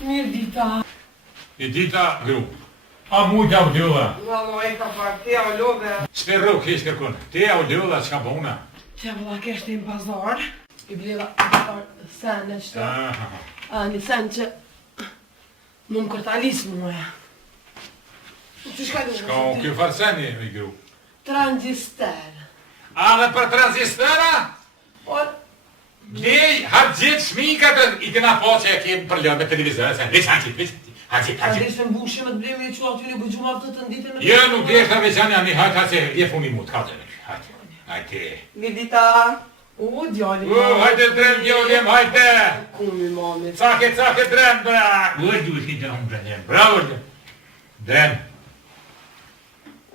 Mirë dita. I dita grup. A mujta u djolla? Valloj ka pak, te o love. Shte rrug kish kërkun. Te u djolla çka bona. Te valla keshte në pazar. I bleva sene qëto. Një sen që më më kërtalis muja. Që shka du? Shka unë kjo farseni i grup. Transister. A dhe për transistera? Or, Gjej, har gjithë shmikat i këna po që e kemë për lënë me televizore, se veçan a deshte në bushim e të blemi e që aty një bëgjumar të të ndite me... Jo, nuk deshta veçanja mi hajtë, se je funi mut, ka të në, hajtë. Mirë dita. O, djali. Hajtë drem, djolim, hajtë. Kumi, mamit. Cake, drem, bra. Duhet një të unë drem, bravo. Drem.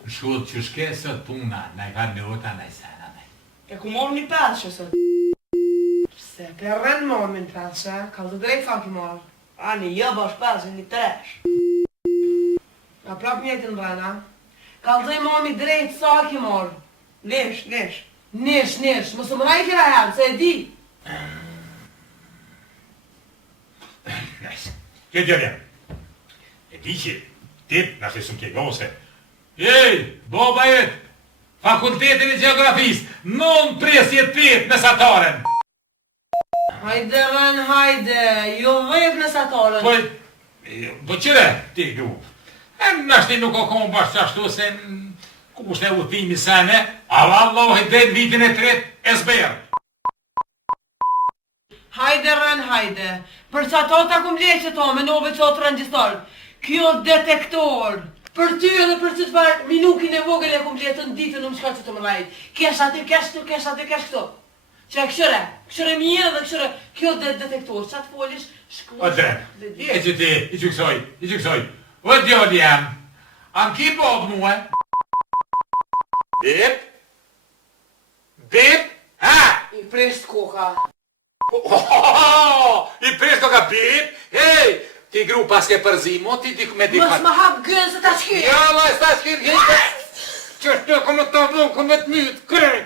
Shkot që shke sot puna, na i ka në ota, na i sana, na i. E ku morë një peshe sot. Se, për rrën mamin peshe, ka të drejt sa ki marrë. Ani, jo bash peshe, një tresh. A prap mjetin brana. Ka të drejt mami drejt sa ki marrë. Nesh. Nesh, mësë mëra i kira herë, se e di. Kjo djolim. E di që, tip, nështë e sum ke gose. Ej, boba jetë, fakultetin e geografisë, non presje 8 mesataren. Hajde, rën, hajde, jo vejt mesataren. Po qëre, ti grup. E nështë nuk o konë bashkë qashtu se ku është e udhimi sene, a vallohi dhe në vitin e 3 e zberë. Hajde, rën, hajde. Për që ato ta kum leqë to, me nove që o transistor. Kjo detektor. Për ty edhe për që të farë, minukin e vogël e kum letë në ditë në më shka që të më rajtë. Kesh atë, kesh këto. Që e këshëre mirë dhe këshëre, kjo detektor, që atë folish, shkush... O drem, i që ti, i që kësoj. O djoli jam, am ki bob muë? Bip, ha? I presht koka. I presht koka bip, hej, ti gru pas ke përzimo, ti me di Mës më hap gënë se ta shkirë. Ja, la, sta shkirë, që është të komë të vënë, komë të mytë, kërë.